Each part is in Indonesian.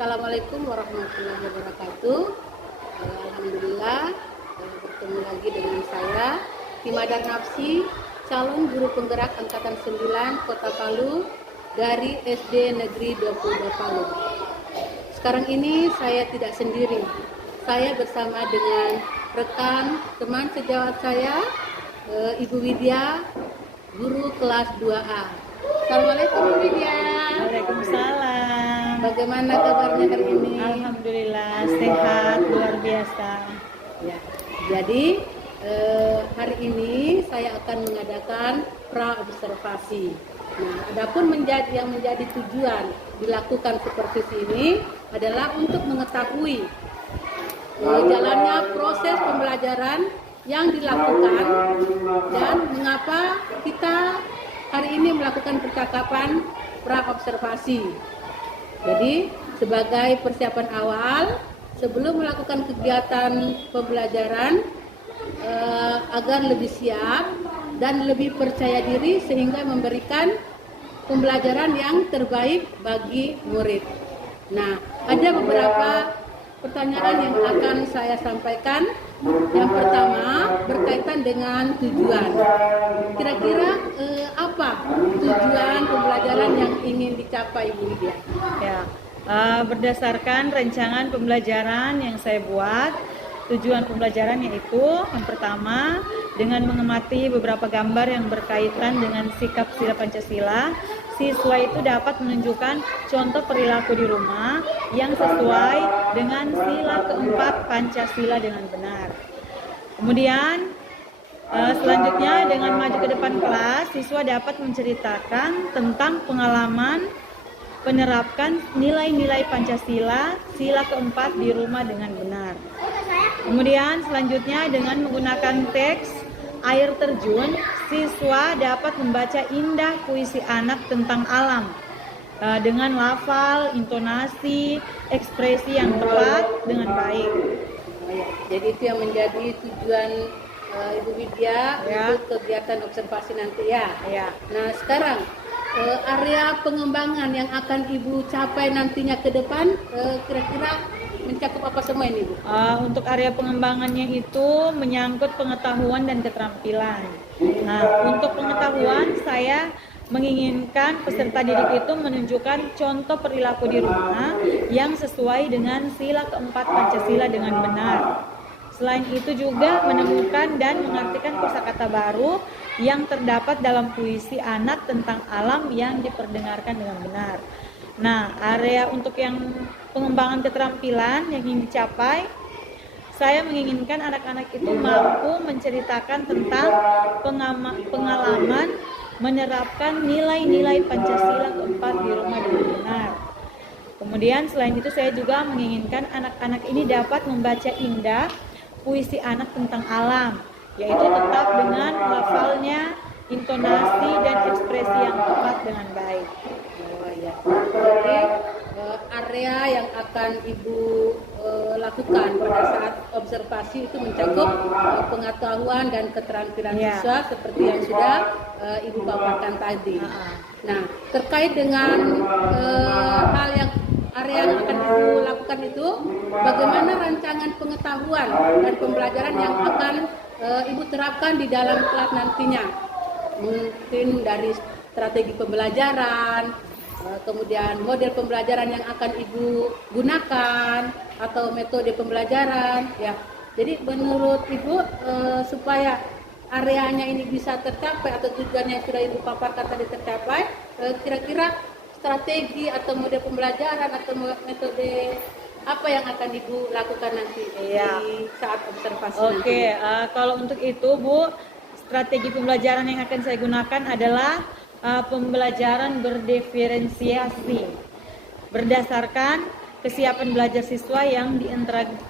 Assalamualaikum warahmatullahi wabarakatuh. Alhamdulillah bertemu lagi dengan saya Timadar Nafsi, calon guru penggerak angkatan 9 Kota Palu dari SD Negeri 22 Palu. Sekarang ini saya tidak sendiri. Saya bersama dengan rekan teman sejawat saya, Ibu Widya, guru kelas 2A. Assalamualaikum Ibu Widya. Waalaikumsalam. Bagaimana kabarnya hari ini? Alhamdulillah sehat, luar biasa. Ya, jadi hari ini saya akan mengadakan pra-observasi. Nah, adapun yang menjadi tujuan dilakukan seperti ini adalah untuk mengetahui jalannya proses pembelajaran yang dilakukan dan mengapa kita hari ini melakukan percakapan pra-observasi. Jadi sebagai persiapan awal sebelum melakukan kegiatan pembelajaran agar lebih siap dan lebih percaya diri sehingga memberikan pembelajaran yang terbaik bagi murid. Nah, ada beberapa pertanyaan yang akan saya sampaikan. Yang pertama berkaitan dengan tujuan. Kira-kira apa tujuan pembelajaran yang ingin dicapai, Bu Widya? Ya, berdasarkan rancangan pembelajaran yang saya buat, tujuan pembelajaran yaitu yang pertama dengan mengamati beberapa gambar yang berkaitan dengan sikap sila Pancasila, siswa itu dapat menunjukkan contoh perilaku di rumah yang sesuai dengan sila keempat Pancasila dengan benar. Kemudian selanjutnya dengan maju ke depan kelas, siswa dapat menceritakan tentang pengalaman penerapkan nilai-nilai Pancasila sila keempat di rumah dengan benar. Kemudian selanjutnya dengan menggunakan teks air terjun, siswa dapat membaca indah puisi anak tentang alam dengan lafal, intonasi, ekspresi yang tepat dengan baik. Jadi itu yang menjadi tujuan Ibu Widya untuk kegiatan observasi nanti ya. Nah sekarang area pengembangan yang akan Ibu capai nantinya ke depan kira-kira mencakup apa semua ini, Bu? Untuk area pengembangannya itu menyangkut pengetahuan dan keterampilan. Nah, untuk pengetahuan saya menginginkan peserta didik itu menunjukkan contoh perilaku di rumah yang sesuai dengan sila keempat Pancasila dengan benar. Selain itu juga menemukan dan mengartikan kosakata baru yang terdapat dalam puisi anak tentang alam yang diperdengarkan dengan benar. Nah, area untuk yang pengembangan keterampilan yang ingin dicapai, saya menginginkan anak-anak itu mampu menceritakan tentang pengalaman menerapkan nilai-nilai Pancasila keempat di rumah dengan benar. Kemudian selain itu saya juga menginginkan anak-anak ini dapat membaca indah puisi anak tentang alam, yaitu tetap dengan lafalnya, intonasi dan ekspresi yang tepat dengan baik. Jadi area yang akan Ibu lakukan pada saat observasi itu mencakup pengetahuan dan keterampilan siswa seperti yang sudah Ibu paparkan tadi. Nah, terkait dengan hal yang area yang akan Ibu lakukan itu, bagaimana rancangan pengetahuan dan pembelajaran yang akan Ibu terapkan di dalam kelas nantinya? Mungkin dari strategi pembelajaran, kemudian model pembelajaran yang akan Ibu gunakan atau metode pembelajaran ya. Jadi menurut Ibu supaya areanya ini bisa tercapai atau tujuannya yang sudah Ibu paparkan tadi tercapai, kira-kira strategi atau model pembelajaran atau metode apa yang akan Ibu lakukan nanti di saat observasi? Oke, kalau untuk itu Bu, strategi pembelajaran yang akan saya gunakan adalah pembelajaran berdiferensiasi berdasarkan kesiapan belajar siswa yang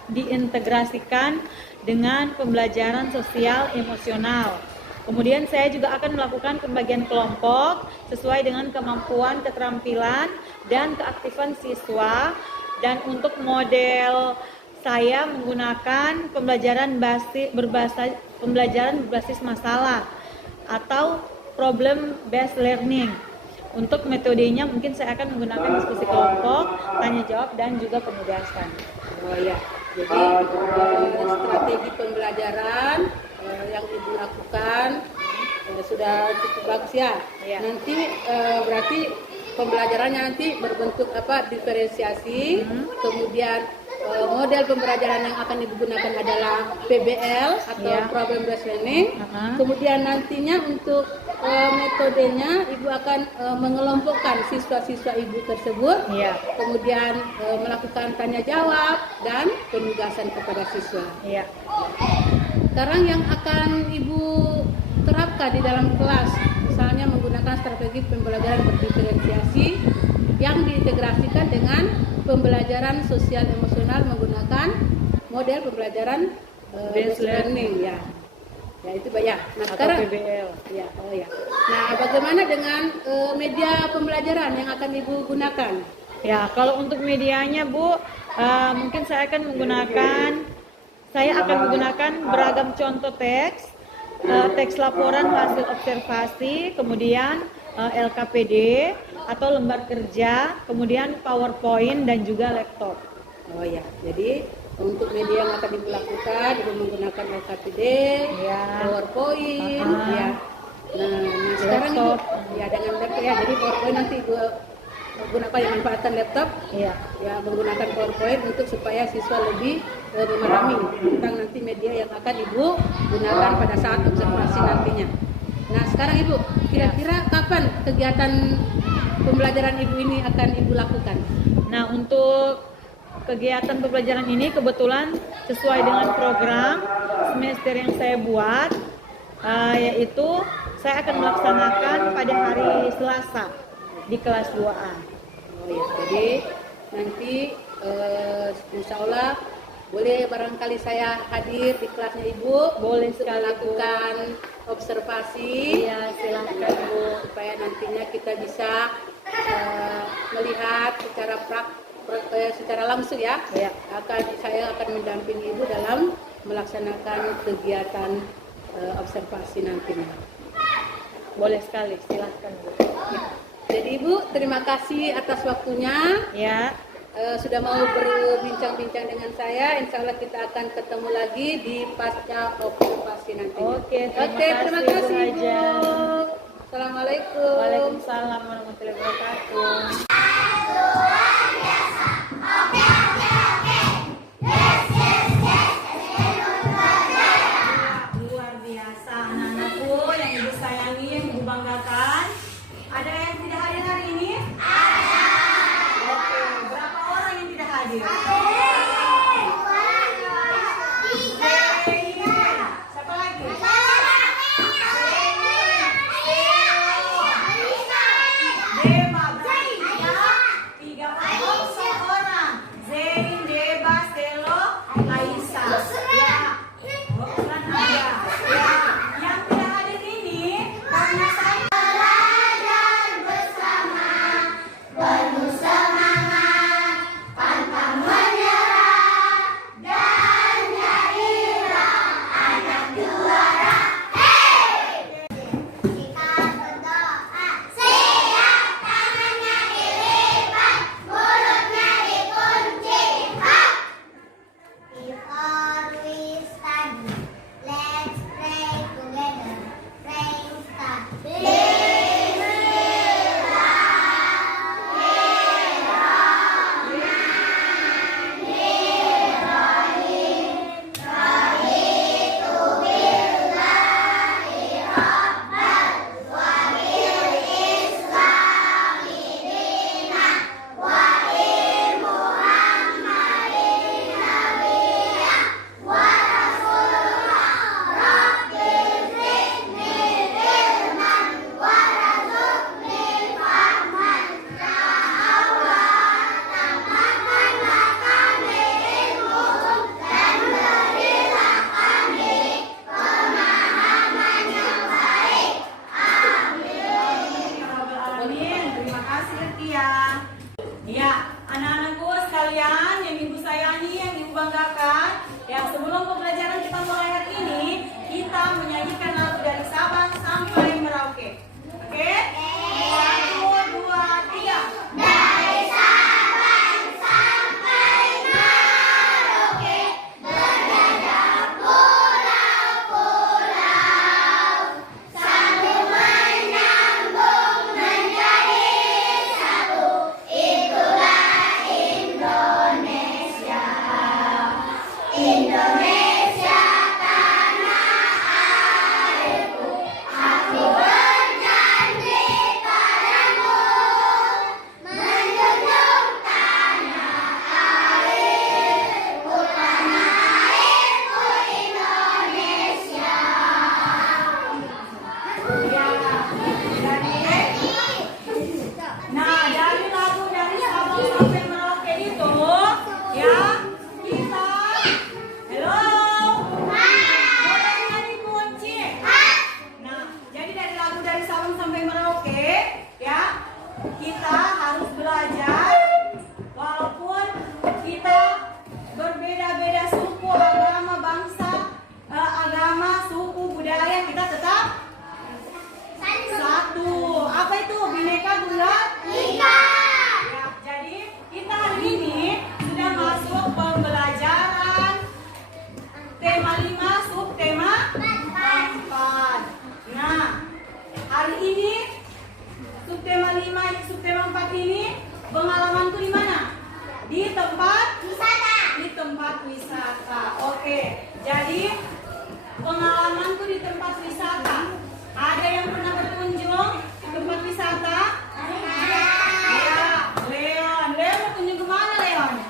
diintegrasikan dengan pembelajaran sosial emosional. Kemudian saya juga akan melakukan pembagian kelompok sesuai dengan kemampuan, keterampilan, dan keaktifan siswa. Dan untuk model saya menggunakan pembelajaran berbasis masalah atau problem based learning. Untuk metodenya mungkin saya akan menggunakan diskusi kelompok, tanya jawab dan juga penugasan. Oh ya, jadi strategi pembelajaran yang Ibu lakukan sudah cukup bagus ya. Iya. Nanti berarti pembelajarannya nanti berbentuk diferensiasi, kemudian model pembelajaran yang akan digunakan adalah PBL atau Problem Based Learning. Kemudian nantinya untuk metodenya Ibu akan mengelompokkan siswa-siswa Ibu tersebut, kemudian melakukan tanya jawab dan penugasan kepada siswa. Sekarang yang akan Ibu terapkan di dalam kelas, misalnya menggunakan strategi pembelajaran berdiferensiasi yang diintegrasikan dengan pembelajaran sosial emosional menggunakan model pembelajaran based learning ya. Ya itu Pak ya. Nah, sekarang PBL. Ya, oh ya. Nah, bagaimana dengan media pembelajaran yang akan Ibu gunakan? Ya, kalau untuk medianya Bu, mungkin saya akan menggunakan beragam contoh teks, teks laporan hasil observasi, kemudian LKPD atau lembar kerja, kemudian PowerPoint dan juga laptop. Oh ya, jadi untuk media yang akan dilakukan Ibu menggunakan LKPD, PowerPoint, ya. Nah, sekarang Ibu ya dengan laptop ya, jadi PowerPoint nanti Ibu gunakan manfaatkan laptop, ya menggunakan PowerPoint untuk supaya siswa lebih memahami tentang nanti media yang akan Ibu gunakan pada saat observasi nantinya. Nah sekarang Ibu, kira-kira kapan kegiatan pembelajaran Ibu ini akan Ibu lakukan? Nah untuk kegiatan pembelajaran ini kebetulan sesuai dengan program semester yang saya buat, yaitu saya akan melaksanakan pada hari Selasa di kelas 2A. Oh ya, jadi nanti insya Allah boleh barangkali saya hadir di kelasnya Ibu, boleh untuk melakukan observasi. Ya, silakan Bu, supaya nantinya kita bisa melihat secara langsung ya. Saya akan mendampingi Ibu dalam melaksanakan kegiatan observasi nantinya. Boleh sekali, silakan Bu. Ya. Jadi Ibu, terima kasih atas waktunya. Ya. Sudah mau berbincang-bincang dengan saya. Insya Allah kita akan ketemu lagi di pasca observasi nanti. Oke, terima kasih Bu. Assalamualaikum. Waalaikumsalam warahmatullahi wabarakatuh. Luar biasa anak-anakku yang Ibu sayangi, yang Ibu banggakan. Ada yang tidak hadir hari ini? Ada. Oke, berapa orang yang tidak hadir? Siapa lagi? Dema, berarti 3 orang. kita tetap satu. Apa itu Bhinneka Tunggal Ika? Ya, jadi kita hari ini sudah masuk pembelajaran tema 5 subtema 4. Nah, hari ini subtema 5 subtema 4 ini pengalamanku di mana? Di tempat wisata. Di tempat wisata. Oke. Jadi pengalamanku di tempat wisata. Ada yang pernah berkunjung ke tempat wisata? Ya, Leon. Leon berkunjung ke mana, Leon?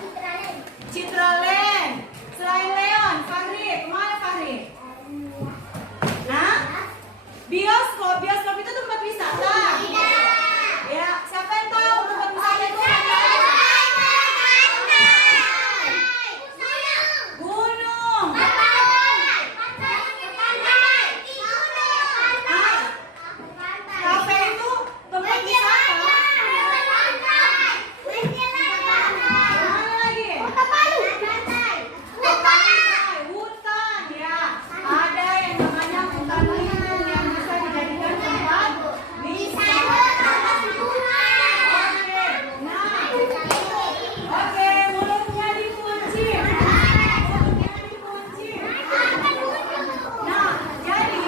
Citraland. Selain Leon, Fahri, kemana Fahri? Nah, bioskop. Bioskop itu tempat wisata. Ya, siapa yang tahu tempat wisata itu? Gunung. Kafe itu tempat wisata. Mana lagi? Hutan, ya. Ada yang namanya hutan lindung yang bisa dijadikan tempat wisata. Oke, mulutnya dikunci. Nah, jadi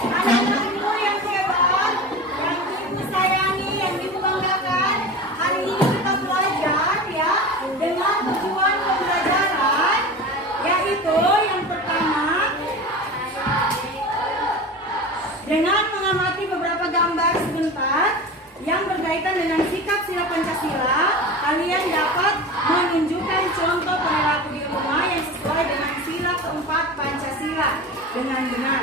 anak-anakku yang hebat, yang ibu sayangi, yang ibu banggakan, hari ini kita belajar ya dengan tujuan pembelajaran, yaitu yang pertama dengan mengamati beberapa gambar sebentar yang berkaitan dengan sikap sila Pancasila, kalian dapat menunjukkan contoh perilaku di rumah yang sesuai dengan sila keempat Pancasila dengan benar.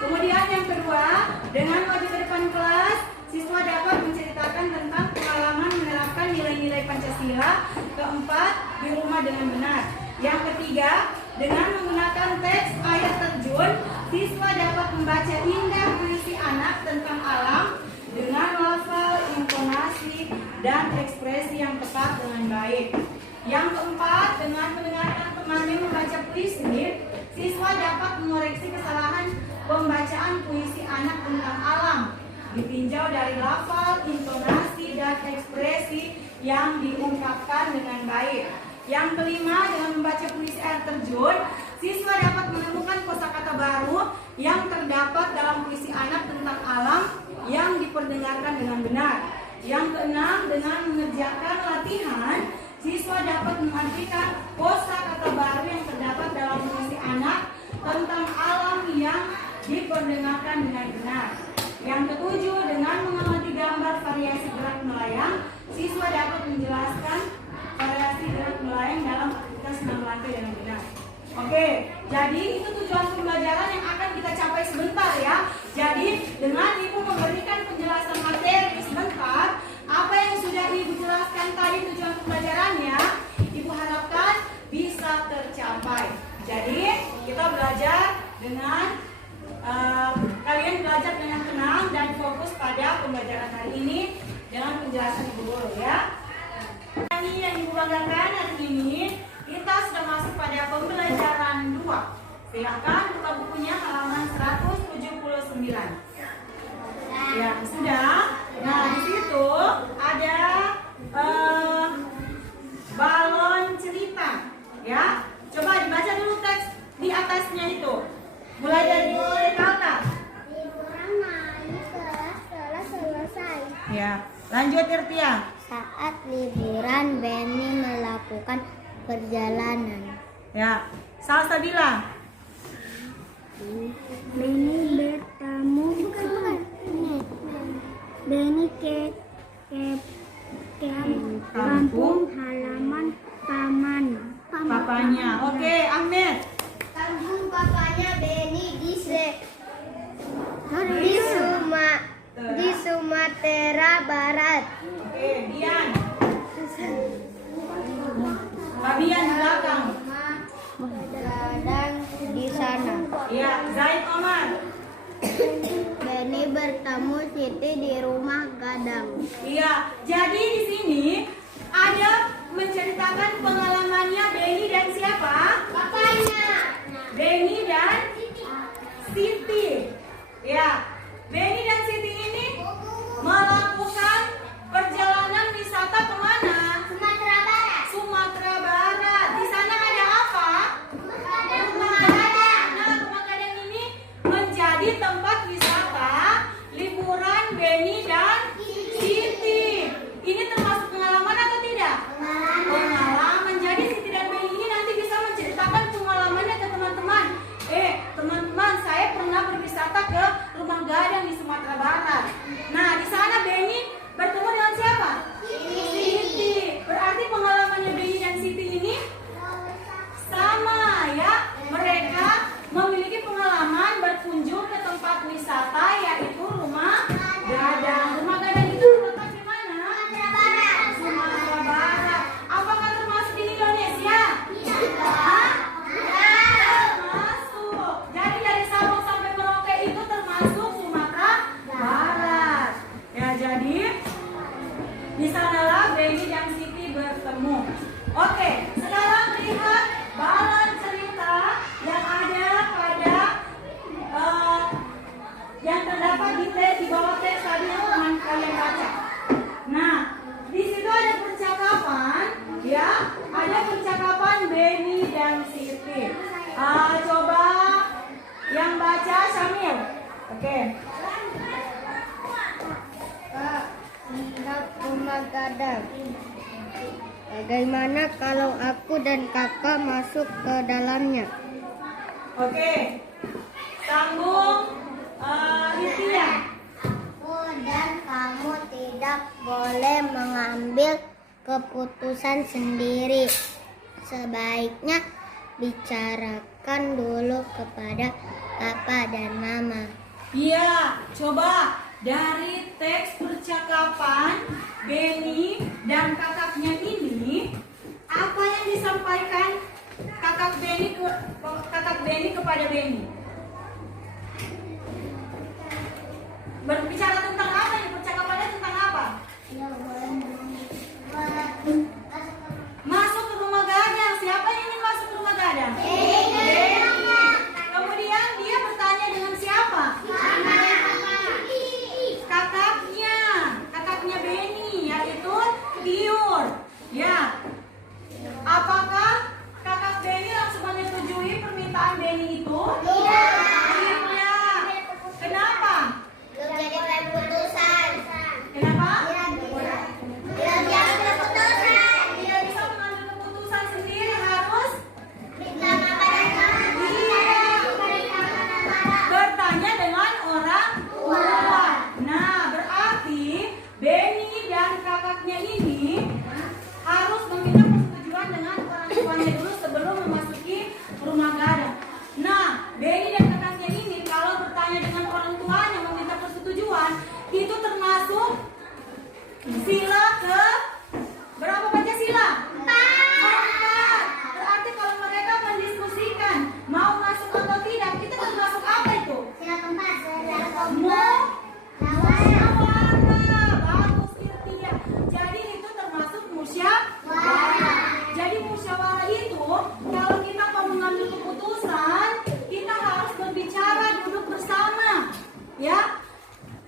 Kemudian yang kedua, dengan maju ke depan kelas, siswa dapat menceritakan tentang pengalaman menerapkan nilai-nilai Pancasila keempat di rumah dengan benar. Yang ketiga, dengan menggunakan teks ayat terjun, siswa dapat membaca indah puisi anak tentang alam dengan lafal, intonasi, dan ekspresi yang tepat dengan baik. Yang keempat, dengan mendengarkan temannya membaca puisi, siswa dapat mengoreksi kesalahan pembacaan puisi anak tentang alam, ditinjau dari lafal, intonasi, dan ekspresi yang diungkapkan dengan baik. Yang kelima, dengan membaca puisi air terjun, siswa dapat menemukan kosakata baru yang terdapat dalam puisi anak tentang alam yang diperdengarkan dengan benar. Yang keenam, dengan mengerjakan latihan, siswa dapat mengartikan kosakata baru yang terdapat dalam puisi anak tentang alam yang diperdengarkan dengan benar. Yang ketujuh, dengan mengamati gambar variasi gerak melayang, siswa dapat menjelaskan variasi gerak melayang dalam aktivitas senam lantai dengan benar. Oke, jadi itu tujuan pembelajaran yang akan kita capai sebentar ya. Jadi dengan Ibu memberikan penjelasan materi sebentar, apa yang sudah Ibu jelaskan tadi tujuan pembelajarannya, Ibu harapkan bisa tercapai. Jadi kita belajar dengan kalian belajar dengan tenang dan fokus pada pembelajaran hari ini dengan penjelasan Ibu guru ya. Ini yang Ibu banggakan hari ini, kita sudah masuk pada pembelajaran 2. Silakan buka bukunya halaman 179. Ya, sudah. Nah, di situ ada balon cerita. Ya, coba dibaca dulu teks di atasnya itu. Mulai dari ke atas. Liburan naik kelas telah selesai. Ya, lanjut Irtia. Saat liburan, Benny melakukan perjalanan. Ya, Salsabila. Benny bertemu Benny ke kampung halaman Papanya. Oke, Ahmed. Kampung papanya Benny di Sumatera Barat. Oke, Dian. Fabian di belakang. Gadang di sana. Iya, Zaid Omar. Benny bertemu Siti di rumah Gadang. Iya, jadi di sini ada menceritakan pengalamannya Benny dan siapa? Papanya. Benny dan Siti. Sumatera Barat. Nah, di sana Beni bertemu dengan siapa? Siti. Berarti pengalamannya Beni dan Siti ini sama ya. Mereka memiliki pengalaman berkunjung ke tempat wisata yaitu Rumah Gadang. Rumah Gadang itu terletak di mana? Sumatera Barat. Apakah termasuk di Indonesia? Hah? Termasuk. Jadi dari Sabang sampai Merauke itu termasuk Sumatera Barat. Ya, jadi di sanalah Beni dan Siti bertemu. Oke, sekarang lihat balan cerita yang ada pada yang terdapat di bawah teks tadi yang teman kalian baca. Nah, di situ ada percakapan, ya, ada percakapan Beni dan Siti. Coba yang baca Syamil. Oke. Lihat rumah gadang. Bagaimana kalau aku dan kakak masuk ke dalamnya? Oke. Sambung Lydia. Aku dan kamu tidak boleh mengambil keputusan sendiri. Sebaiknya bicarakan dulu kepada papa dan mama. Iya, coba dari teks percakapan Beni dan kakaknya ini, apa yang disampaikan kakak Beni kepada Beni? Berbicara tentang apa nih? Percakapannya tentang apa? Masuk ke rumah gadang. Siapa yang ingin masuk ke rumah gadang? Beni. Kemudian dia bertanya dengan siapa? Kakaknya Beni, yaitu Tiur. Ya. Apakah kakak Beni langsung menyetujui permintaan Beni itu? Tidak. Kenapa? Belum jadi keputusan. Kenapa? Belum jadi keputusan. Tidak bisa mengambil keputusan sendiri, harus Minta papa dan mama. bertanya dengan orang tua. Nah, berarti Beni dan kakaknya ini harus meminta persetujuan dengan orang tuanya dulu sebelum memasuki rumah gadang. Nah, Beni dan kakaknya ini kalau bertanya dengan orang tuanya meminta persetujuan, itu termasuk sila ke berapa baca sila? 4. Berarti kalau mereka mendiskusikan mau masuk atau tidak, itu termasuk apa itu? Sila keempat. Musyawarah. Bagus, Irtia. Jadi itu termasuk musyawarah. Jadi musyawarah itu kalau kita mau mengambil keputusan, kita harus berbicara, duduk bersama. Ya.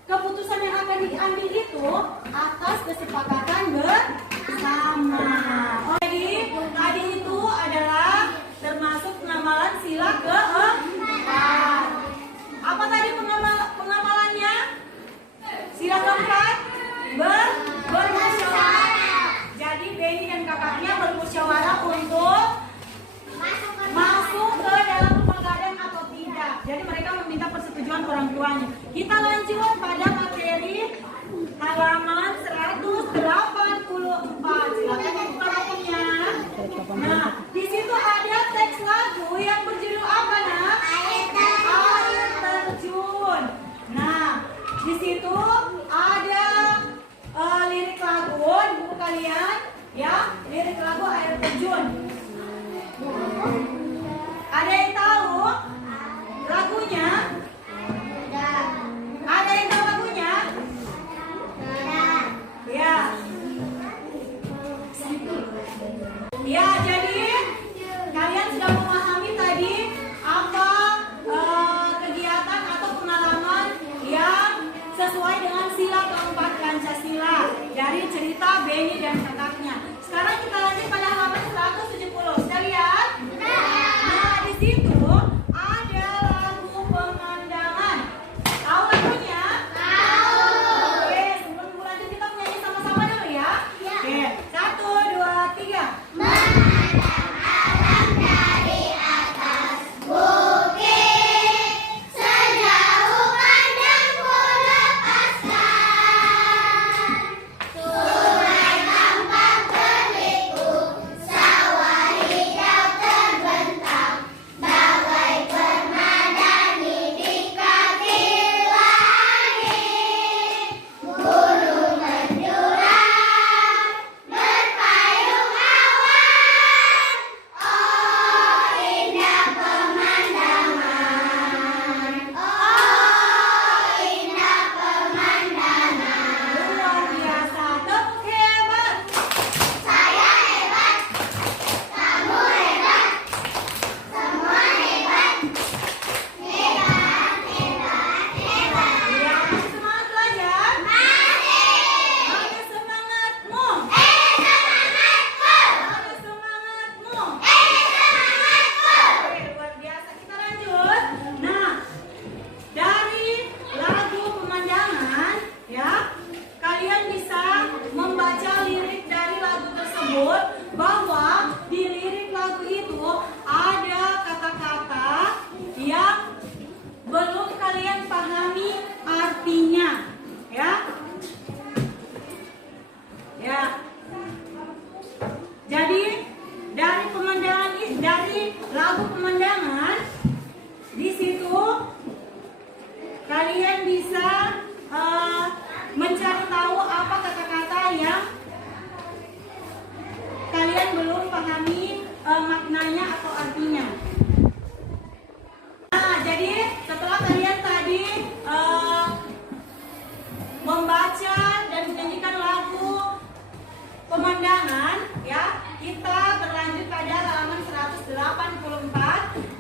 Keputusan yang akan diambil itu atas kesepakatan bersama. Jadi tadi itu adalah termasuk pengamalan sila keempat. Apa tadi pengamalannya? Sila keempat bermusyawarah. Jadi Beni dan kakaknya bermusyawarah untuk masuk ke dalam rumah gadang atau tidak. Jadi mereka meminta persetujuan orang tuanya. Kita lanjut pada materi halaman 184. Silakan buka bukunya. Nah, di situ ada teks lagu yang berjudul apa, Nak? Air terjun. Nah, di situ ada lirik lagu di buku kalian, ya, lirik lagu air terjun. Ada yang tahu lagunya? Ada yang tahu lagunya? Ya. Ya, jadi kalian sudah memahami tadi apa kegiatan atau pengalaman yang sesuai dengan sila keempat Pancasila dari cerita Beni dan kakaknya. Sekarang kita lanjut pada halaman 170. Sudah lihat? Nah, di situ ada lagu pemandangan. Tahu lagunya? Tahu. Oke, sebelum lanjut kita menyanyi sama-sama dulu ya. Oke, 1, 2, 3. Bukit sejauh pandang pulau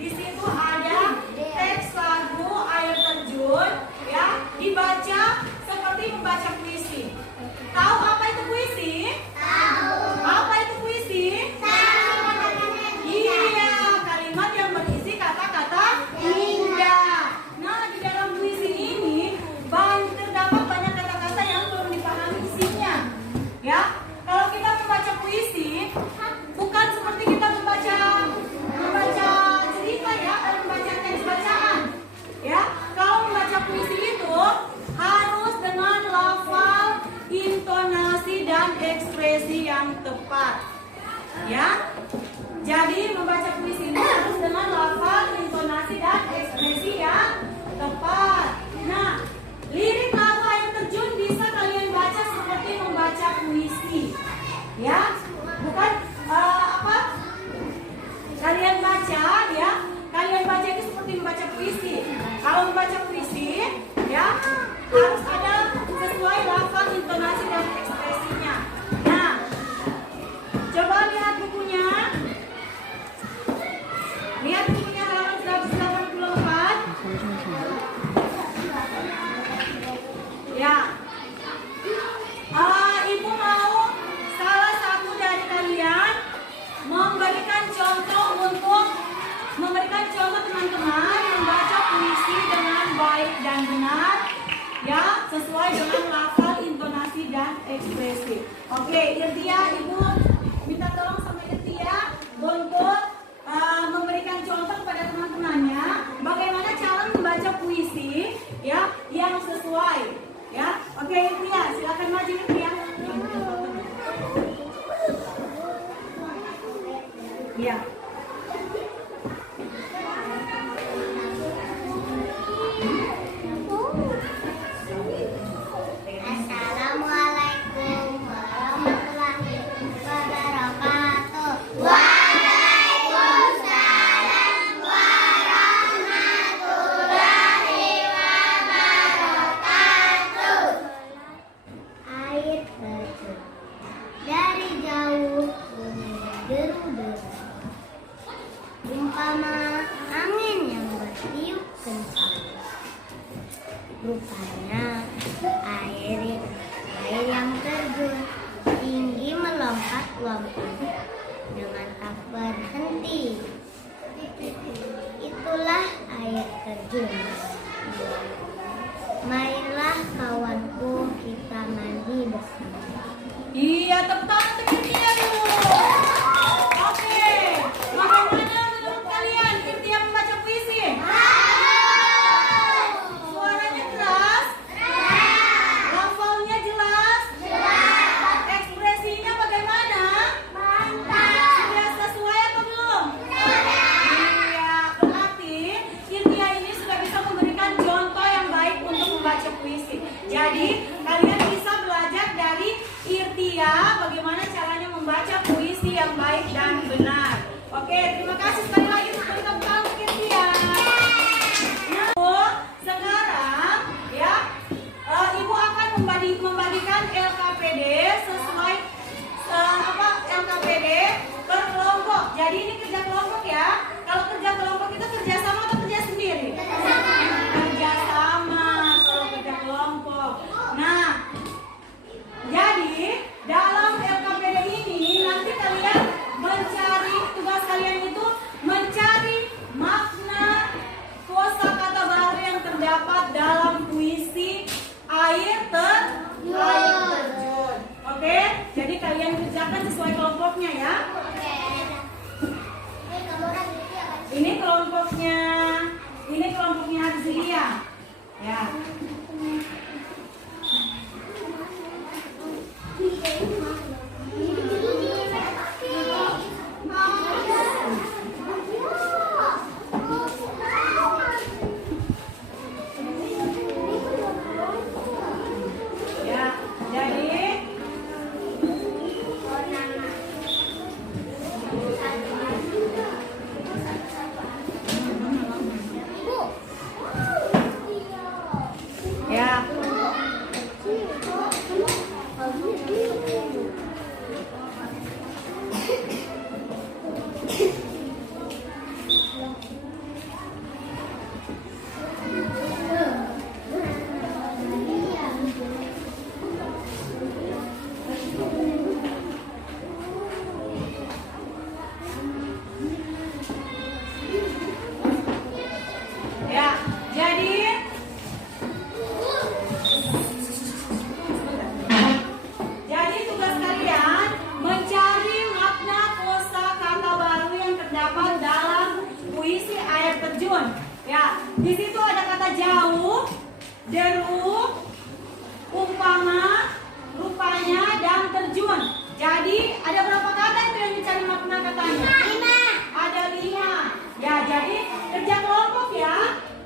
Di situ ada teks lagu air terjun, ya, dibaca seperti membaca puisi. Tahu apa itu puisi? Tahu. Apa itu puisi? Tahu. Iya, kalimat yang berisi kata-kata indah. Nah, di dalam puisi ini terdapat banyak kata-kata yang belum dipahami isinya. Ya, kalau kita membaca puisi, bukan seperti kita membaca cerita ya, atau membaca teks bacaan. Ya, kalau membaca puisi itu harus dengan lafal, intonasi dan ekspresi yang tepat. Ya. Jadi membaca puisi ini harus dengan lafal, intonasi dan ekspresi yang tepat. Nah, lirik lagu air terjun bisa kalian baca seperti membaca puisi. Ya. Bukan kalian baca ya, kalian baca itu seperti membaca puisi. Kalau membaca puisi ya harus ada sesuai lafal, intonasi dan ekspresinya. Nah, coba lihat bukunya. Lihat bukunya halaman 184. Ya. Ibu mau salah satu dari kalian memberikan contoh teman-teman membaca puisi dengan baik dan benar, ya, sesuai dengan lafal, intonasi dan ekspresi. Oke, Irtia, Ibu minta tolong sama Irtia untuk memberikan contoh kepada teman-temannya bagaimana cara membaca puisi, ya, yang sesuai, ya. Oke, Irtia, silakan maju Irtia. Ya. Assalamualaikum warahmatullahi wabarakatuh. Waalaikumsalam warahmatullahi wabarakatuh. Air terjun dari jauh deru-deru, umpama angin yang bertiup kencang. Rupanya air yang terjun tinggi melompat-lompat dengan tak berhenti. Itulah air terjun. Marilah kawanku kita mandi bersama. Iya, tepuk tangan untuk Irtia dulu. Oke, bagaimana menurut kalian Irtia membaca puisi? Suaranya keras? Lafalnya jelas? Ekspresinya bagaimana? Sudah sesuai atau belum? Iya, berarti Irtia ini sudah bisa memberikan contoh yang baik untuk membaca puisi. Jadi, kalian bisa belajar dari Irtia bagaimana caranya membaca puisi yang baik dan benar. Oke, terima kasih sekali lagi untuk tepuk tangan untuk Irtia. Nah, sekarang ya, Ibu akan membagikan LKPD sesuai LKPD per kelompok. Jadi ini kerja kelompok ya. Kalau kerja kelompok itu kerja sama atau kerja sendiri? Kerja sama kalau kerja kelompok. Nah, jadi dalam LKPD ini nanti kalian mencari, tugas kalian itu mencari makna kosakata baru yang terdapat dalam puisi air terjun. Oke, jadi kalian kerjakan sesuai kelompoknya ya. Ini kelompoknya Arzilia. Ya. deru, umpama, rupanya, dan terjun. Jadi ada berapa kata itu yang dicari makna katanya? 5. Ada 5. Ya, jadi kerja kelompok ya.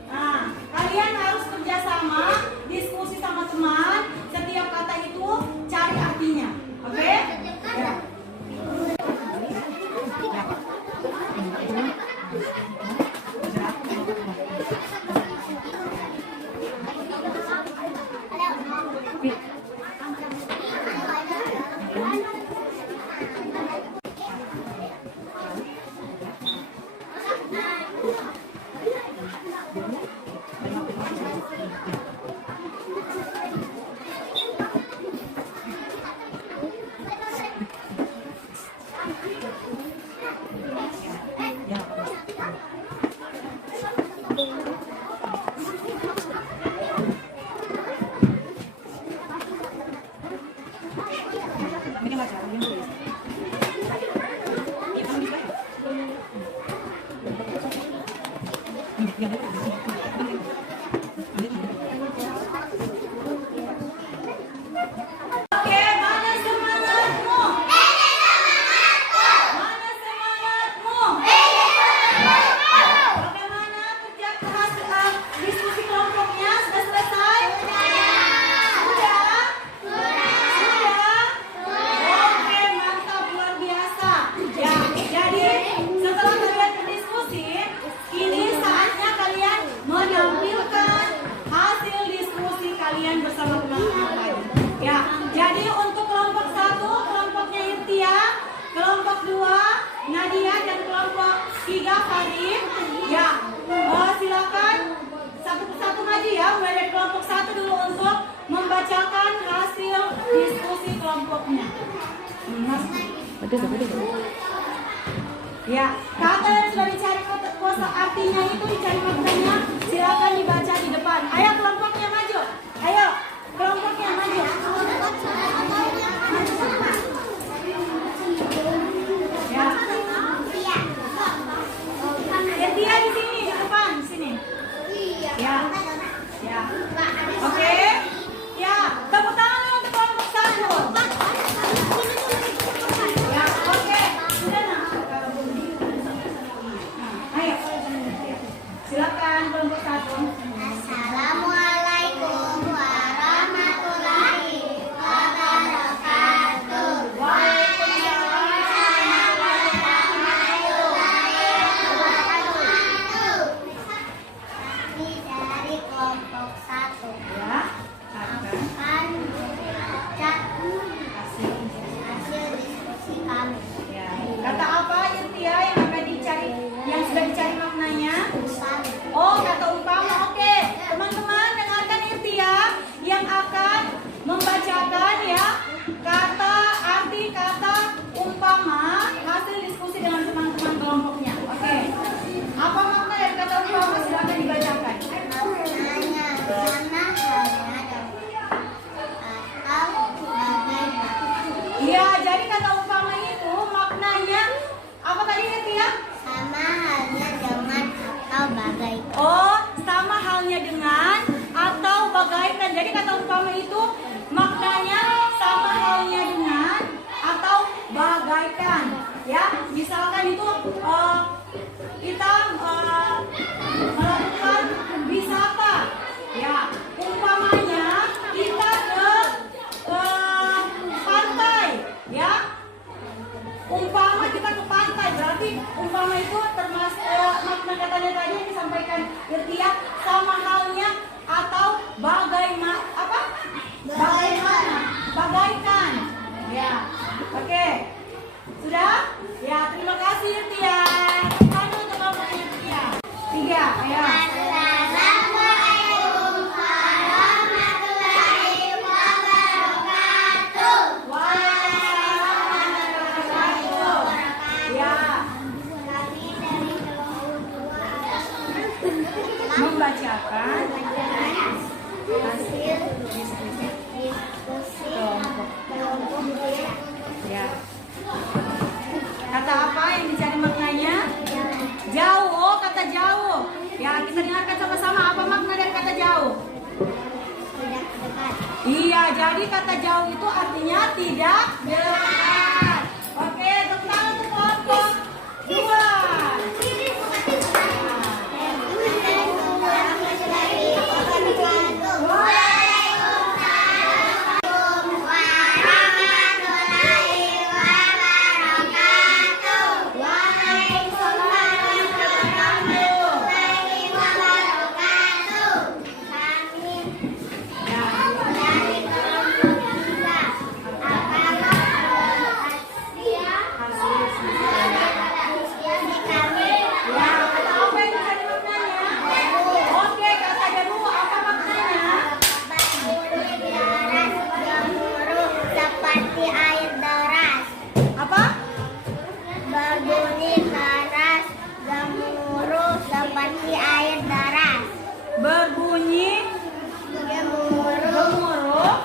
Nah, kalian harus kerjasama, diskusi sama teman. Setiap kata itu cari artinya. Oke? Ya. Oke, mana semangatmu? Mana semangatmu? Bagaimana kerja keras diskusi kelompoknya? Sudah selesai? Sudah? Oke, mantap, luar biasa. Ya, jadi setelah kalian berdiskusi, ini saatnya kalian menampilkan hasil diskusi kalian bersama teman-teman lain. Ya, jadi untuk kelompok 1, kelompoknya Irtia, kelompok 2, Nadia, dan kelompok 3, Farid. Ya, silakan satu persatu maju ya, mulai dari kelompok 1 dulu untuk membacakan hasil diskusi kelompoknya. Ya, kata yang sudah dicari kosa artinya itu dicari maknanya, silakan dibaca di depan. Ayo kelompoknya maju. Ayo, kelompoknya maju. Ya. Irtia di sini, di depan, sini. Ya. Ya. Oke. Ya, tepuk tangan untuk kelompok 1. Ya, oke. Sudah nak. Ayo. Silakan kelompok 1. Assalamualaikum warahmatullahi wabarakatuh. Kami dari kelompok 1 Ya. akan membaca hasil diskusi kami. Ya. Kata apa Irtia yang akan dicari, yang sudah dicari maknanya? Oh, kata umpama. Oke, teman-teman dengarkan Irtia yang akan membacakan ya kata arti kata umpama hasil diskusi dengan teman-teman kelompoknya. Oke. Apa makna dari kata umpama? Silakan dibacakan. Maknanya sama halnya atau bagaimana. Iya, jadi kata umpama itu maknanya apa tadi Irtia? Sama halnya dengan atau bagaikan. Oh, sama halnya dengan atau bagaikan. Jadi kata umpama itu maknanya sama halnya dengan atau bagaikan. Ya, misalkan itu kita melakukan wisata. Ya, umpamanya kita ke pantai. Ya, umpama kita ke pantai, berarti umpama itu termasuk makna katanya tadi yang disampaikan Irtia sama halnya atau bagaimana apa? Bagaimana? Bagaikan. Ya. Oke. Sudah? Ya, terima kasih Irtia. Tangan untuk kelompoknya Irtia. 3, ayo. Assalamualaikum warahmatullahi wabarakatuh. Ya, Kami dari kelompok 2 membacakan hasil diskusi kelompok. ya. Kata apa yang dicari maknanya? Jauh, oh kata jauh. Ya, kita dengarkan sama-sama apa makna dari kata jauh. Iya, jadi kata jauh itu artinya tidak dekat. Oke, tepuk tangan untuk kelompok 2. Berbunyi gemuruh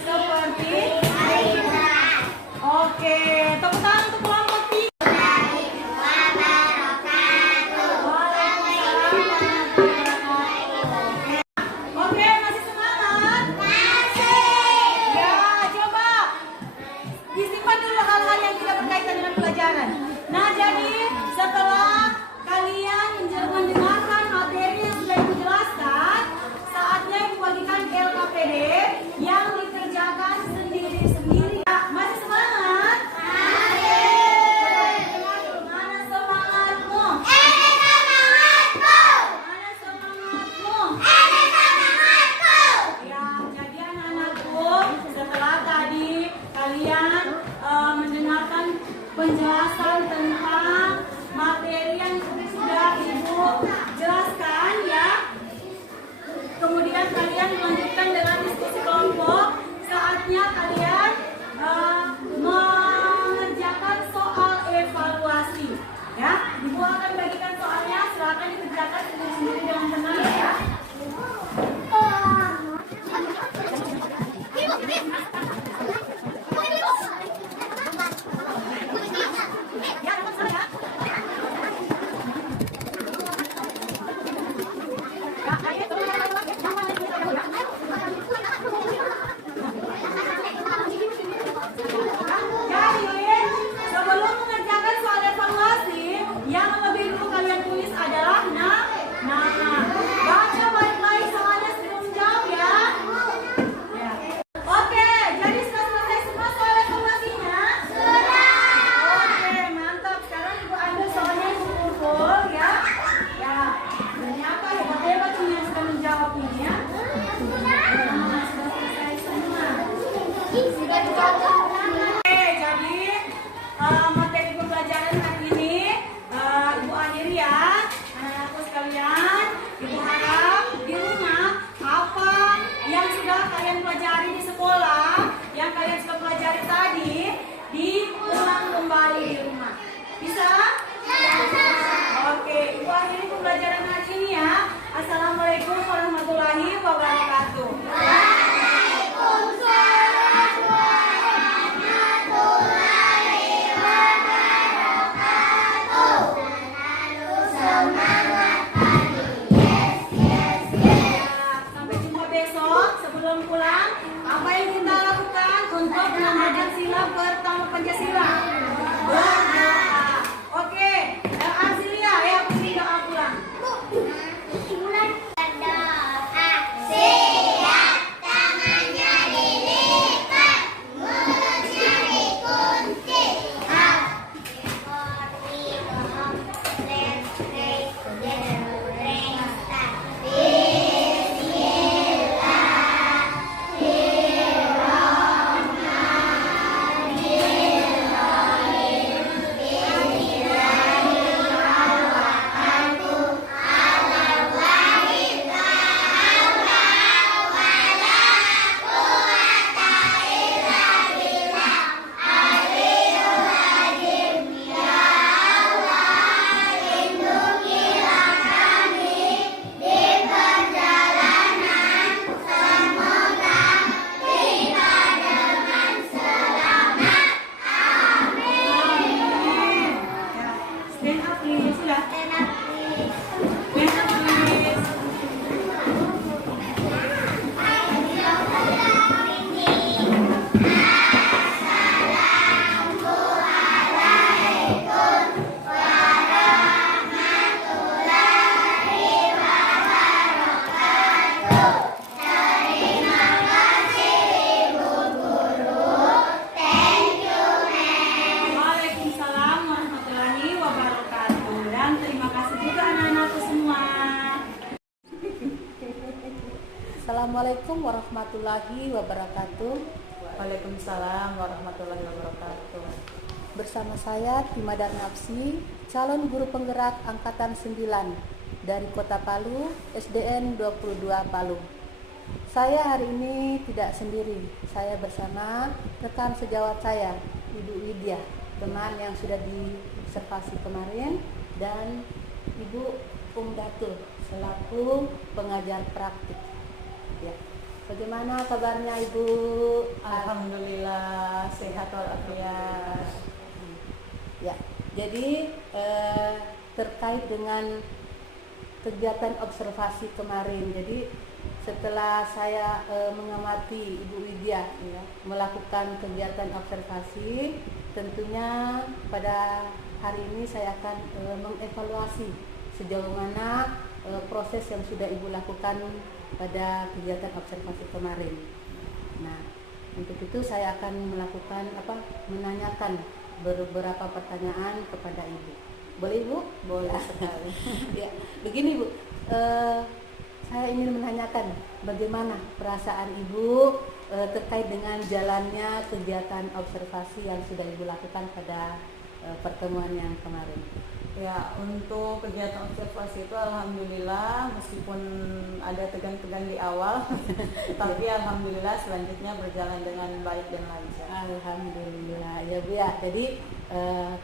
seperti air deras. Oke, tepuk tangan untuk kelompok 3. Oke, masih semangat? Masih. Ya, coba disimpan dulu hal-hal yang tidak berkaitan dengan pelajaran. Nah, jadi setelah kalian mendengarkan materi yang sudah Ibu jelaskan, saatnya Ibu bagikan LKPD yang dikerjakan sendiri-sendiri. Ya, masih semangat? Masih. Mana semangatmu? Ini semangatku. Mana semangatmu? Ini semangatku. Ya, jadi anak-anakku, setelah tadi kalian mendengarkan penjelasan tentang materi yang sudah Ibu jelaskan ya. Kemudian kalian melanjutkan dengan diskusi kelompok. Saatnya kalian mengerjakan soal evaluasi ya. Ibu akan bagikan soalnya, silakan dikerjakan sendiri-sendiri dengan tenang ya. Assalamualaikum warahmatullahi wabarakatuh. Sampai jumpa besok. Sebelum pulang, apa yang kita lakukan untuk mengajar sila pertama Pancasila? Berdoa. Oke, Arsilia ya, doa pulang. Assalamualaikum warahmatullahi wabarakatuh. Waalaikumsalam warahmatullahi wabarakatuh. Bersama saya Timadar Nafsi, calon guru penggerak angkatan 9 dari Kota Palu, SDN 22 Palu. Saya hari ini tidak sendiri. Saya bersama rekan sejawat saya, Ibu Widya, teman yang sudah diobservasi kemarin, dan Ibu Datul selaku pengajar praktik. Ya. Bagaimana kabarnya Ibu? Alhamdulillah sehat walafiat. Ya. Jadi terkait dengan kegiatan observasi kemarin. Jadi setelah saya mengamati Ibu Widya ya, melakukan kegiatan observasi, tentunya pada hari ini saya akan mengevaluasi sejauh mana proses yang sudah Ibu lakukan pada kegiatan observasi kemarin. Nah, untuk itu saya akan menanyakan beberapa pertanyaan kepada Ibu. Boleh Ibu? Boleh sekali. Ya, begini Bu, saya ingin menanyakan bagaimana perasaan Ibu terkait dengan jalannya kegiatan observasi yang sudah Ibu lakukan pada pertemuan yang kemarin. Ya, untuk kegiatan observasi itu alhamdulillah meskipun ada tegang-tegang di awal tapi alhamdulillah selanjutnya berjalan dengan baik dan lancar. Alhamdulillah ya Bu ya. Jadi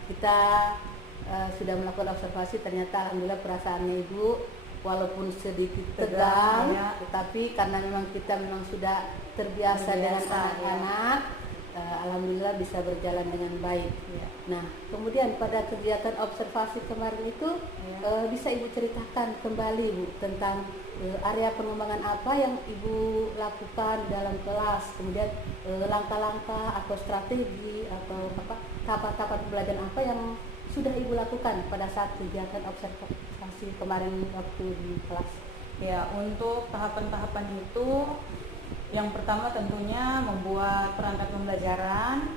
kita sudah melakukan observasi, ternyata alhamdulillah perasaannya Ibu walaupun sedikit tegang ya, tetapi karena memang kita sudah terbiasa dengan anak-anak, alhamdulillah bisa berjalan dengan baik. Ya. Nah, kemudian pada kegiatan observasi kemarin itu bisa Ibu ceritakan kembali Bu tentang area pengembangan apa yang Ibu lakukan dalam kelas, kemudian langkah-langkah atau strategi atau tahapan-tahapan pembelajaran apa yang sudah Ibu lakukan pada saat kegiatan observasi kemarin waktu di kelas. Ya, untuk tahapan-tahapan itu yang pertama tentunya membuat perangkat pembelajaran,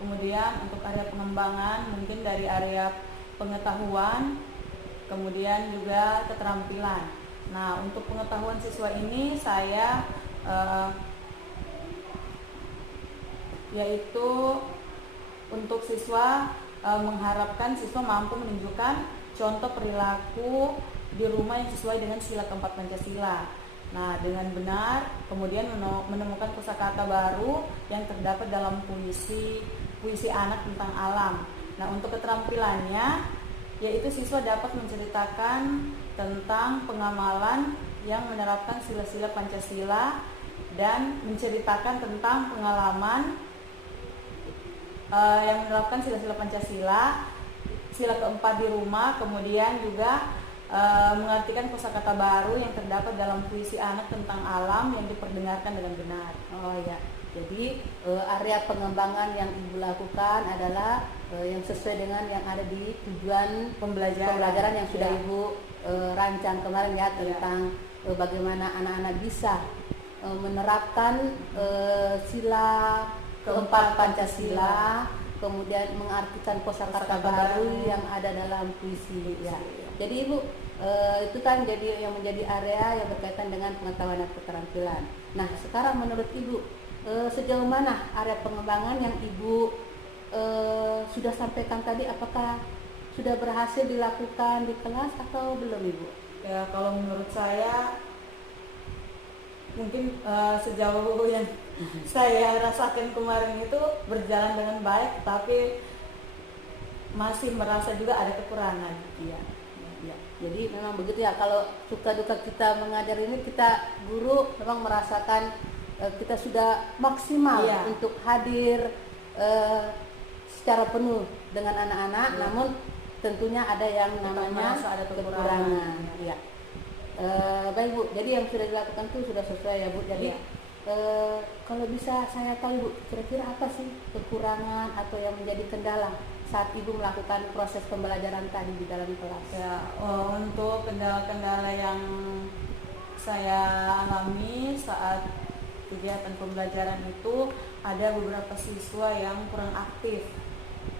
kemudian untuk area pengembangan mungkin dari area pengetahuan, kemudian juga keterampilan. Nah, untuk pengetahuan siswa ini saya yaitu untuk siswa mengharapkan siswa mampu menunjukkan contoh perilaku di rumah yang sesuai dengan sila keempat Pancasila. Nah, dengan benar kemudian menemukan kosakata baru yang terdapat dalam puisi anak tentang alam. Nah, untuk keterampilannya yaitu siswa dapat menceritakan tentang pengamalan yang menerapkan sila-sila Pancasila dan menceritakan tentang pengalaman yang menerapkan sila-sila Pancasila, sila keempat di rumah, kemudian juga mengartikan kosakata baru yang terdapat dalam puisi anak tentang alam yang diperdengarkan dengan benar. Oh ya, jadi area pengembangan yang Ibu lakukan adalah yang sesuai dengan yang ada di tujuan pembelajaran yang sudah Ibu rancang kemarin ya, tentang bagaimana anak-anak bisa menerapkan sila keempat Pancasila, kemudian mengartikan kosakata baru yang ada dalam puisi ya. Jadi Ibu itu kan jadi yang menjadi area yang berkaitan dengan pengetahuan dan keterampilan. Nah, sekarang menurut Ibu sejauh mana area pengembangan yang Ibu sudah sampaikan tadi, apakah sudah berhasil dilakukan di kelas atau belum Ibu? Ya, kalau menurut saya mungkin sejauh yang saya rasakan kemarin itu berjalan dengan baik, tapi masih merasa juga ada kekurangan. Iya. Ya, jadi memang begitu ya, kalau suka duka kita mengajar ini, kita guru memang merasakan kita sudah maksimal untuk hadir secara penuh dengan anak-anak, namun tentunya ada yang namanya ada kekurangan. Ya. Baik Bu, jadi yang sudah dilakukan itu sudah sesuai ya Bu. Jadi kalau bisa saya tahu Bu, kira-kira apa sih kekurangan atau yang menjadi kendala saat Ibu melakukan proses pembelajaran tadi di dalam kelas? Ya, untuk kendala-kendala yang saya alami saat kegiatan pembelajaran itu, ada beberapa siswa yang kurang aktif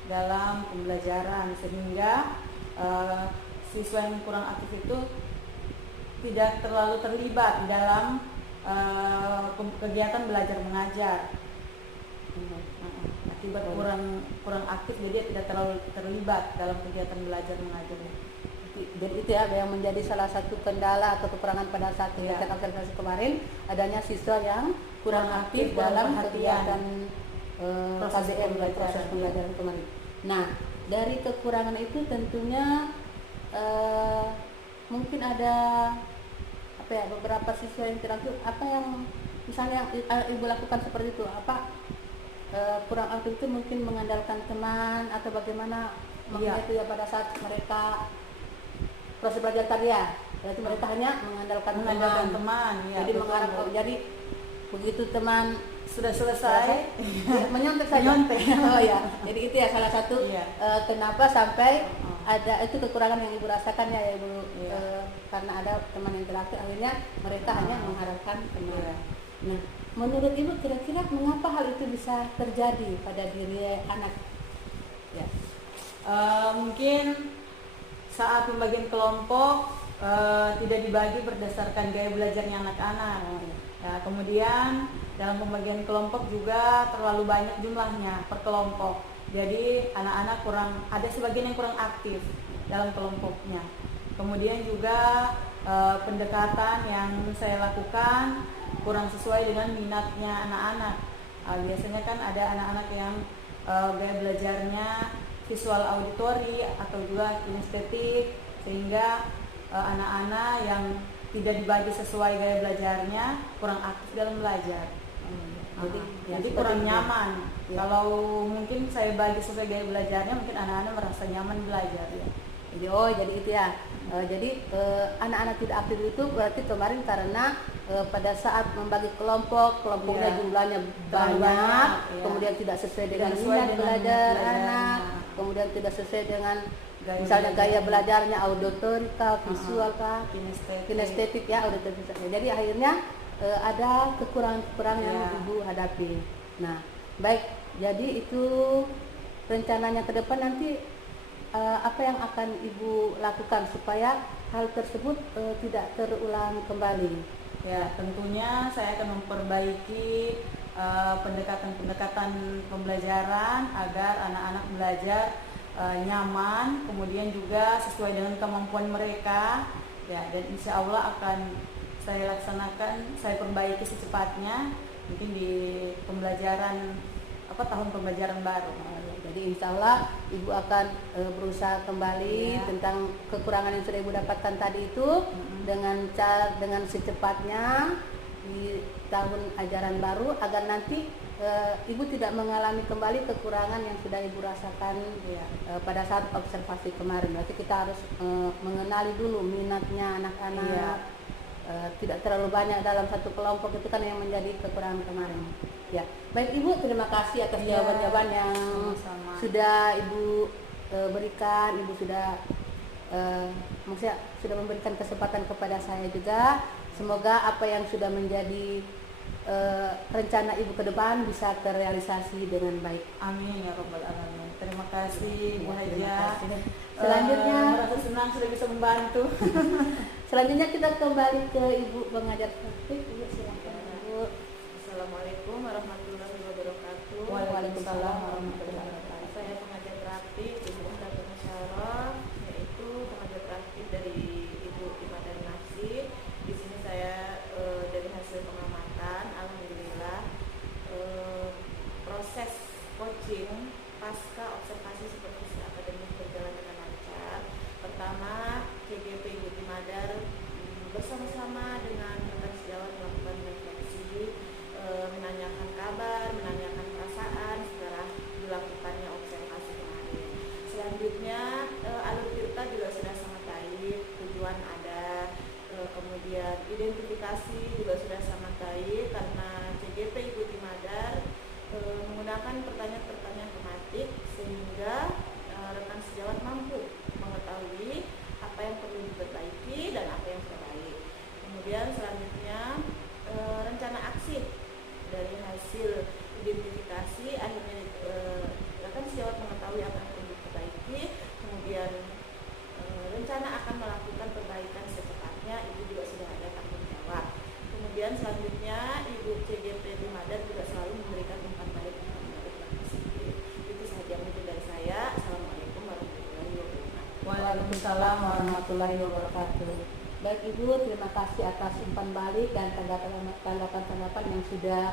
dalam pembelajaran, sehingga siswa yang kurang aktif itu tidak terlalu terlibat dalam kegiatan belajar mengajar. Akibat kurang aktif, jadi dia tidak terlalu terlibat dalam kegiatan belajar mengajar. Jadi itu ya yang menjadi salah satu kendala atau kekurangan pada saat kegiatan observasi kemarin, adanya siswa yang kurang aktif dalam kegiatan KBM, proses pembelajaran kemarin. Nah, dari kekurangan itu tentunya mungkin ada beberapa siswa yang tidak aktif. Apa yang misalnya yang ibu lakukan seperti itu? Apa kurang aktif itu mungkin mengandalkan teman atau bagaimana? Makanya itu ya pada saat mereka proses belajar tadi ya, berarti mereka hanya mengandalkan teman. Ya, jadi mengharap, jadi begitu teman sudah selesai menyontek saja. Oh ya, jadi itu ya salah satu kenapa sampai ada itu kekurangan yang ibu rasakan ya ibu, karena ada teman yang terakhir akhirnya mereka hanya mengharapkan teman. Nah, menurut ibu kira-kira mengapa hal itu bisa terjadi pada diri anak? Ya. Mungkin saat pembagian kelompok tidak dibagi berdasarkan gaya belajarnya anak-anak. Ya, kemudian dalam pembagian kelompok juga terlalu banyak jumlahnya per kelompok. Jadi anak-anak ada sebagian yang kurang aktif dalam kelompoknya. Kemudian juga pendekatan yang saya lakukan kurang sesuai dengan minatnya anak-anak. Biasanya kan ada anak-anak yang gaya belajarnya visual auditori atau juga kinestetik, sehingga anak-anak yang tidak dibagi sesuai gaya belajarnya kurang aktif dalam belajar. Jadi kurang nyaman. Ya. Kalau mungkin saya bagi sesuai gaya belajarnya, mungkin anak-anak merasa nyaman belajar. Ya. Jadi itu ya. Jadi anak-anak tidak aktif itu berarti kemarin karena pada saat membagi kelompoknya jumlahnya banyak, kemudian tidak sesuai dengan minat belajar anak, kemudian tidak sesuai dengan misalnya gaya belajarnya auditorika, visual kah, kinestetik ya, auditori. Jadi akhirnya ada kekurangan yang ibu hadapi. Nah, baik. Jadi itu rencananya ke depan nanti apa yang akan ibu lakukan supaya hal tersebut tidak terulang kembali? Ya, tentunya saya akan memperbaiki pendekatan pembelajaran agar anak-anak belajar nyaman, kemudian juga sesuai dengan kemampuan mereka. Ya, dan insya Allah akan saya laksanakan, saya perbaiki secepatnya, mungkin di tahun pembelajaran baru. Jadi insya Allah ibu akan berusaha kembali tentang kekurangan yang sudah ibu dapatkan tadi itu dengan secepatnya di tahun ajaran baru agar nanti ibu tidak mengalami kembali kekurangan yang sudah ibu rasakan pada saat observasi kemarin. Berarti kita harus mengenali dulu minatnya anak-anak. Tidak terlalu banyak dalam satu kelompok, itu kan yang menjadi kekurangan kemarin. Ya, baik ibu, terima kasih atas jawaban-jawaban yang sudah ibu berikan. Ibu sudah maksudnya sudah memberikan kesempatan kepada saya juga. Semoga apa yang sudah menjadi rencana ibu ke depan bisa terrealisasi dengan baik. Amin ya rabbal alamin. Terima kasih Bu Haja. Selanjutnya merasa senang sudah bisa membantu. Selanjutnya kita kembali ke ibu pengajar praktik. Ibu silakan ibu. Assalamualaikum warahmatullahi wabarakatuh. Waalaikumsalam warahmatullahi wabarakatuh. Saya pengajar praktik di Datul Masyarah, yaitu pengajar praktik dari Ibu Imadan Nasir. Di sini saya dari hasil pengamatan, alhamdulillah proses coaching pasca observasi supervisi akademik berjalan dengan lancar. Pertama, CGP Ibu Madar bersama-sama dengan rekan sejawat melakukan refleksi, menanyakan kabar, menanyakan perasaan setelah dilakukannya observasi kemarin. Selanjutnya alur cerita juga sudah sangat baik, tujuan ada, kemudian identifikasi juga sudah sangat baik karena CGP Ibu Madar menggunakan pertanyaan-pertanyaan tematik sehingga rekan sejawat mampu mengetahui apa yang perlu diperbaiki dan apa yang sudah baik. Kemudian selanjutnya rencana aksi dari hasil identifikasi akhirnya rekan sejawat mengetahui apa yang perlu diperbaiki. Kemudian rencana akan melakukan perbaikan secepatnya, itu juga sudah ada tanggung jawab. Kemudian Kemudian selanjutnya Ibu CGP Madar juga selalu memberikan umpan balik yang positif. Itu saja mungkin dari saya. Assalamualaikum warahmatullahi wabarakatuh. Waalaikumsalam warahmatullahi wabarakatuh. Baik Ibu, terima kasih atas umpan balik dan tanggapan-tanggapan yang sudah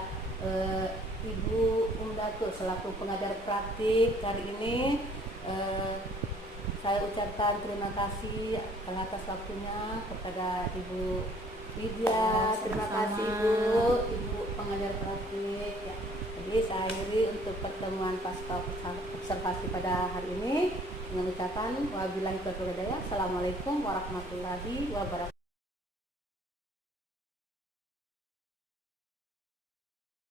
Ibu Umdatul selaku pengajar praktik hari ini. Saya ucapkan terima kasih atas waktunya kepada Ibu Widya. Terima kasih Ibu pengajar praktik. Ya. Jadi saya akhiri untuk pertemuan pasca observasi pada hari ini dengan ucapan wabillahi taufiq wal hidayah. Assalamualaikum warahmatullahi wabarakatuh.